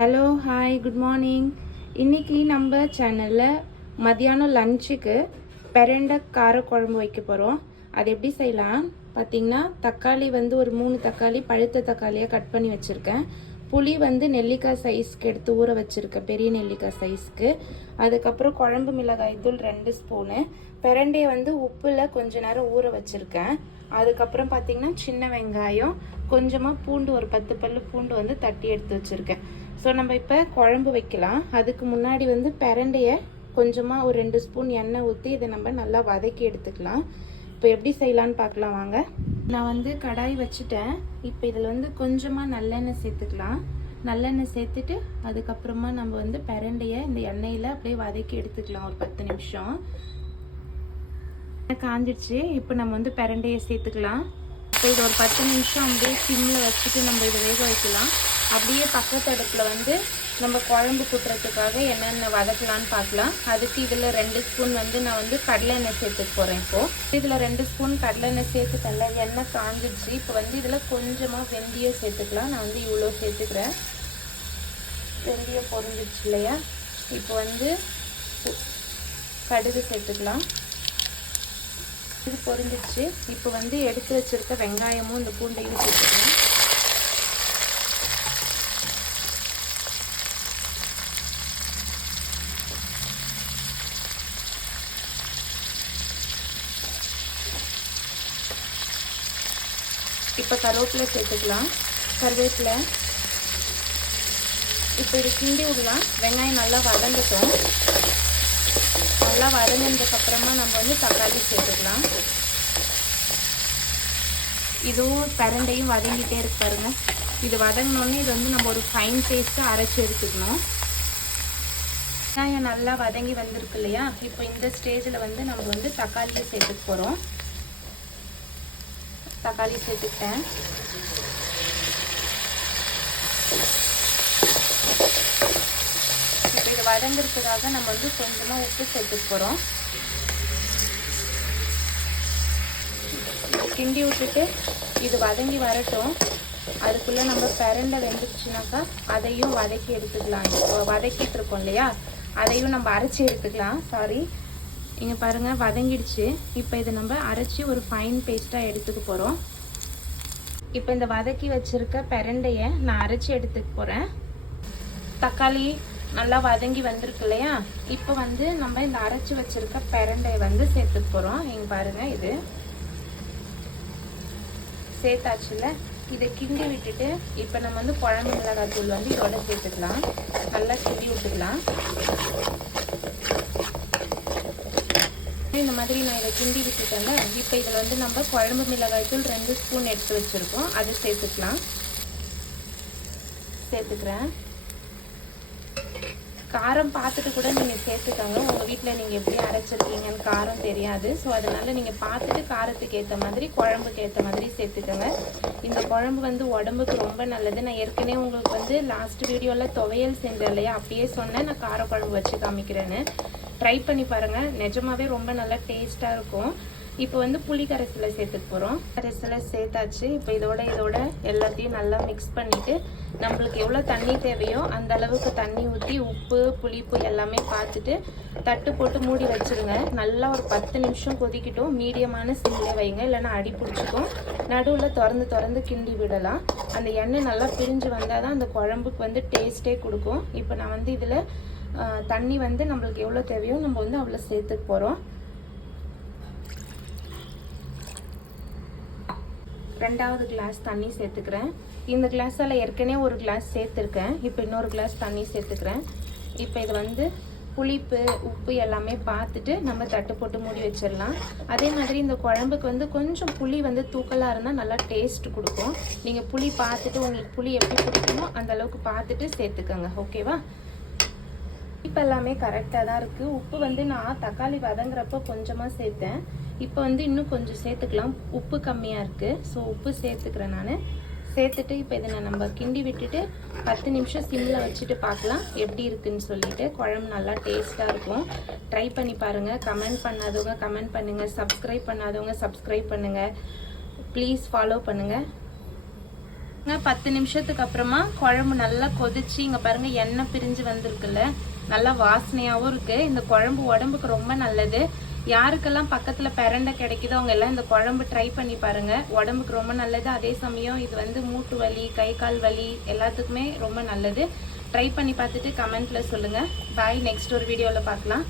Hello hi good morning. இன்றைக்கி நம்ம சேனலில் மதியானம் லஞ்சுக்கு பெரண்டை காரக்குழம்பு வைக்க போகிறோம். அது எப்படி செய்யலாம் பார்த்திங்கன்னா, தக்காளி வந்து ஒரு 3 தக்காளி பழுத்த தக்காளியாக கட் பண்ணி வச்சுருக்கேன். புளி வந்து நெல்லிக்காய் சைஸ்க்கு எடுத்து ஊற வச்சுருக்கேன், பெரிய நெல்லிக்காய் சைஸ்க்கு. அதுக்கப்புறம் குழம்பு மிளகாய் தூள் 2 ஸ்பூனு. பெரண்டையை வந்து உப்பில் கொஞ்ச நேரம் ஊற வச்சுருக்கேன். அதுக்கப்புறம் பார்த்திங்கன்னா சின்ன வெங்காயம், கொஞ்சமாக பூண்டு, ஒரு 10 பல்லு பூண்டு வந்து தட்டி எடுத்து வச்சுருக்கேன். ஸோ நம்ம இப்போ குழம்பு வைக்கலாம். அதுக்கு முன்னாடி வந்து பெரண்டையை கொஞ்சமாக ஒரு 2 ஸ்பூன் எண்ணெய் ஊற்றி இதை நம்ம நல்லா வதக்கி எடுத்துக்கலாம். இப்போ எப்படி செய்யலான்னு பார்க்கலாம் வாங்க. நான் வந்து கடாய் வச்சுட்டேன். இப்போ இதில் வந்து கொஞ்சமாக நல்லெண்ணெய் சேர்த்துக்கலாம். நல்லெண்ணெய் சேர்த்துட்டு அதுக்கப்புறமா நம்ம வந்து பெரண்டையை இந்த எண்ணெயில் அப்படியே வதக்கி எடுத்துக்கலாம் ஒரு 10 நிமிஷம். காஞ்சிடுச்சு. இப்போ நம்ம வந்து பெரண்டையை சேர்த்துக்கலாம். இப்போ இது ஒரு 10 நிமிஷம் அப்படியே சிம்மில் வச்சுட்டு நம்ம இதை வேக வைக்கலாம். அப்படியே பக்கத்து அடுப்பில் வந்து நம்ம குழம்பு கூட்டுறதுக்காக என்னென்ன வதக்கலான்னு பார்க்கலாம். அதுக்கு இதில் 2 ஸ்பூன் வந்து நான் வந்து கடலை எண்ணெய் சேர்த்துக்க போகிறேன். இப்போது இதில் 2 ஸ்பூன் கடலை எண்ணெய் சேர்த்துக்கல, எண்ணெய் காஞ்சிடுச்சு. இப்போ வந்து இதில் கொஞ்சமாக வெந்தயம் சேர்த்துக்கலாம். நான் வந்து இவ்வளோ சேர்த்துக்கிறேன். வெந்தயம் பொரிஞ்சிடுச்சு இல்லையா? இப்போ வந்து கடுகு சேர்த்துக்கலாம். இது பொரிஞ்சிடுச்சு. இப்போ வந்து எடுத்து வச்சுருக்க வெங்காயமும் இந்த பூண்டையும் சேர்த்துக்கலாம். இப்போ கருவேப்பிலை சேர்த்துக்கலாம். கருவேப்பிலை இப்போ இது கிண்டி விடலாம். வெங்காயம் நல்லா வதங்கட்டும். நல்லா வதங்கினதுக்கப்புறமா நம்ம வந்து தக்காளி சேர்த்துக்கலாம். இதுவும் பெரண்டையும் வதங்கிட்டே இருக்கு பாருங்க. இது வதங்கினோடனே இது வந்து நம்ம ஒரு ஃபைன் பேஸ்ட்டாக அரைச்சி எடுத்துக்கணும். வெங்காயம் நல்லா வதங்கி வந்திருக்கு இல்லையா? இப்போ இந்த ஸ்டேஜில் வந்து நம்ம வந்து தக்காளியை சேர்த்துக்க போகிறோம். தக்காளி சேர்த்துக்கிட்டேன். இப்போ இது வதங்கிறதுக்காக நம்ம வந்து கொஞ்சமாக உப்பு சேர்த்துக்க போகிறோம். கிண்டி விட்டுட்டு இது வதங்கி வரட்டும். அதுக்குள்ளே நம்ம பெரண்டை வெந்துச்சுனாக்கா அதையும் வதக்கி எடுத்துக்கலாம். இப்போ வதக்கிட்டு இருக்கோம் இல்லையா, அதையும் நம்ம அரைச்சி எடுத்துக்கலாம். சாரி, இங்கே பாருங்கள் வதங்கிடுச்சு. இப்போ இதை நம்ம அரைச்சி ஒரு ஃபைன் பேஸ்ட்டாக எடுத்துக்க போகிறோம். இப்போ இந்த வதக்கி வச்சுருக்க பெரண்டையை நான் அரைச்சி எடுத்துக்க போகிறேன். தக்காளி நல்லா வதங்கி வந்திருக்கு இல்லையா? இப்போ வந்து நம்ம இந்த அரைச்சி வச்சுருக்க பெரண்டையை வந்து சேர்த்துக்க போகிறோம். இங்கே பாருங்கள், இது சேர்த்தாச்சுல. இதை கிண்டி விட்டுட்டு இப்போ நம்ம வந்து குழம்பு மிளகாய் தூள் வந்து இதோட சேர்த்துக்கலாம். நல்லா கிண்டி விட்டுக்கலாம். இந்த மாதிரி நான் இதை கிண்டி விட்டுட்டேங்க. இப்போ இதில் வந்து நம்ம குழம்பு மிளகாய் தூள் 2 ஸ்பூன் எடுத்து வச்சுருக்கோம். அதை சேர்த்துக்கலாம். சேர்த்துக்கிறேன். காரம் பார்த்துட்டு கூட நீங்கள் சேர்த்துக்கோங்க. உங்கள் வீட்டில் நீங்கள் எப்படி அரைச்சிருக்கீங்கன்னு காரம் தெரியாது. ஸோ அதனால் நீங்கள் பார்த்துட்டு காரத்துக்கு ஏற்ற மாதிரி, குழம்புக்கு ஏற்ற மாதிரி சேர்த்துக்கோங்க. இந்த குழம்பு வந்து உடம்புக்கு ரொம்ப நல்லது. நான் ஏற்கனவே உங்களுக்கு வந்து லாஸ்ட் வீடியோவில் துவையல் செஞ்சேன் இல்லையா, அப்படியே சொன்னேன் நான் காரக்குழம்பு வச்சு காமிக்கிறேன்னு. ட்ரை பண்ணி பாருங்கள், நிஜமாவே ரொம்ப நல்லா டேஸ்ட்டாக இருக்கும். இப்போ வந்து புளி கரைசலை சேர்த்துக்க போகிறோம். கரைசலை சேர்த்தாச்சு. இப்போ இதோட எல்லாத்தையும் நல்லா மிக்ஸ் பண்ணிவிட்டு நம்மளுக்கு எவ்வளோ தண்ணி தேவையோ அந்த அளவுக்கு தண்ணி ஊற்றி உப்பு புளிப்பு எல்லாமே பார்த்துட்டு தட்டு போட்டு மூடி வச்சுருங்க. நல்லா ஒரு 10 நிமிஷம் கொதிக்கட்டும். மீடியமான சிம்மில் வைங்க, இல்லைன்னா அடி பிடிச்சிக்கும். நடுவில் திறந்து கிண்டி விடலாம். அந்த எண்ணெய் நல்லா பிரிஞ்சு வந்தால் தான் அந்த குழம்புக்கு வந்து டேஸ்ட்டே கொடுக்கும். இப்போ நான் வந்து இதில் தண்ணி வந்து நம்மளுக்கு எவ்வளோ தேவையோ நம்ம வந்து அவ்வளோ சேர்த்துக்க போகிறோம். 2வது கிளாஸ் தண்ணி சேர்த்துக்கிறேன். இந்த கிளாஸால் ஏற்கனவே ஒரு கிளாஸ் சேர்த்துருக்கேன். இப்போ இன்னொரு கிளாஸ் தண்ணி சேர்த்துக்கிறேன். இப்போ இது வந்து புளிப்பு உப்பு எல்லாமே பார்த்துட்டு நம்ம தட்டு போட்டு மூடி வச்சிடலாம். அதே மாதிரி இந்த குழம்புக்கு வந்து கொஞ்சம் புளி வந்து தூக்கலாக இருந்தால் நல்லா டேஸ்ட் கொடுக்கும். நீங்கள் புளி பார்த்துட்டு உங்களுக்கு புளி எப்படி பிடிக்குமோ அந்த அளவுக்கு பார்த்துட்டு சேர்த்துக்கோங்க. ஓகேவா? இப்போ எல்லாமே கரெக்டாக தான் இருக்குது. உப்பு வந்து நான் தக்காளி வதங்குறப்போ கொஞ்சமாக சேர்த்தேன். இப்போ வந்து இன்னும் கொஞ்சம் சேர்த்துக்கலாம். உப்பு கம்மியாக இருக்குது. ஸோ உப்பு சேர்த்துக்கிறேன் நான். சேர்த்துட்டு இப்போ இதை நம்ம கிண்டி விட்டுட்டு 10 நிமிஷம் சிம்மில் வச்சுட்டு பார்க்கலாம் எப்படி இருக்குன்னு சொல்லிட்டு. குழம்பு நல்லா டேஸ்ட்டாக இருக்கும். ட்ரை பண்ணி பாருங்கள். கமெண்ட் பண்ணாதவங்க கமெண்ட் பண்ணுங்கள். சப்ஸ்கிரைப் பண்ணாதவங்க சப்ஸ்கிரைப் பண்ணுங்கள். ப்ளீஸ் ஃபாலோ பண்ணுங்கள். 10 நிமிஷத்துக்கு அப்புறமா குழம்பு நல்லா கொதிச்சு இங்க பாருங்க எண்ணெய் பிரிஞ்சு வந்திருக்குல்ல, நல்லா வாசனையாவும் இருக்கு. இந்த குழம்பு உடம்புக்கு ரொம்ப நல்லது. யாருக்கெல்லாம் பக்கத்துல பெரண்டை கிடைக்குதோ அவங்க எல்லாம் இந்த குழம்பு ட்ரை பண்ணி பாருங்க. உடம்புக்கு ரொம்ப நல்லது. அதே சமயம் இது வந்து மூட்டு வலி, கை கால் வலி எல்லாத்துக்குமே ரொம்ப நல்லது. ட்ரை பண்ணி பார்த்துட்டு கமெண்ட்ல சொல்லுங்க. பாய், நெக்ஸ்ட் ஒரு வீடியோல பார்க்கலாம்.